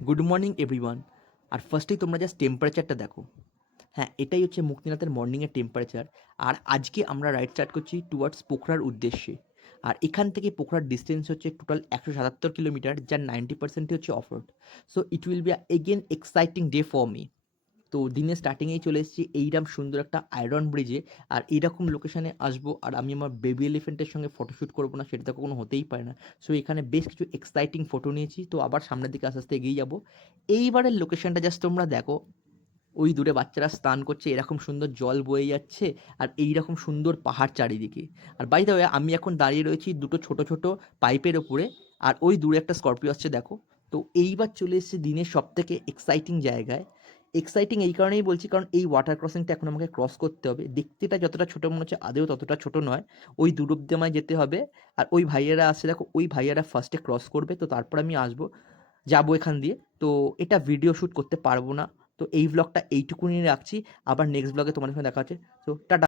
Good morning everyone. আর ফার্স্টেই তোমরা just টেম্পারেচারটা দেখো। হ্যাঁ, এটাই হচ্ছে মুক্তিনাথের মর্নিংয়ের টেম্পারেচার। আর আজকে আমরা রাইড স্টার্ট করছি টুয়ার্ডস পোখরার উদ্দেশ্যে। আর এখান থেকে পোখরার ডিস্টেন্স হচ্ছে টোটাল 177 কিলোমিটার, যার 90% হচ্ছে of road. So it will be again exciting day for me. তো দিনের স্টার্টিংয়েই চলে এসেছি এইরকম সুন্দর একটা আয়রন ব্রিজে। আর এইরকম লোকেশানে আসবো আর আমি আমার বেবি এলিফেন্টের সঙ্গে ফটোশ্যুট করবো না, সেটা তো কখনো হতেই পারে না। সো এখানে বেশ কিছু এক্সাইটিং ফটো নিয়েছি, তো আবার সামনের দিকে আস্তে আস্তে এগিয়ে যাবো। এইবারের লোকেশনটা জাস্ট তোমরা দেখো। ওই দূরে বাচ্চারা স্নান করছে, এরকম সুন্দর জল বয়ে যাচ্ছে, আর এইরকম সুন্দর পাহাড় চারিদিকে। আর বাই দ্য ওয়ে, আমি এখন দাঁড়িয়ে রয়েছি দুটো ছোট ছোট পাইপের ওপরে। আর ওই দূরে একটা স্করপিও আসছে দেখো। তো এইবার চলে এসেছে দিনের সব থেকে এক্সাইটিং জায়গায়। এক্সাইটিং এই কারণেই বলছি, কারণ এই ওয়াটার ক্রসিংটা এখন আমাকে ক্রস করতে হবে। দেখতেটা যতটা ছোট মনে হচ্ছে, আদেও ততটা ছোট নয়। ওই দূর অব্দি আমায় যেতে হবে। আর ওই ভাইয়েরা আসছে দেখো, ওই ভাইয়েরা ফার্স্টে ক্রস করবে, তো তারপর আমি আসবো, যাবো এখান দিয়ে। তো এটা ভিডিও শ্যুট করতে পারবো না। তো এই ব্লগটা এইটুকুনি রাখছি। আবার নেক্সট ব্লগে তোমাদের সঙ্গে দেখা হচ্ছে। তো টাটা।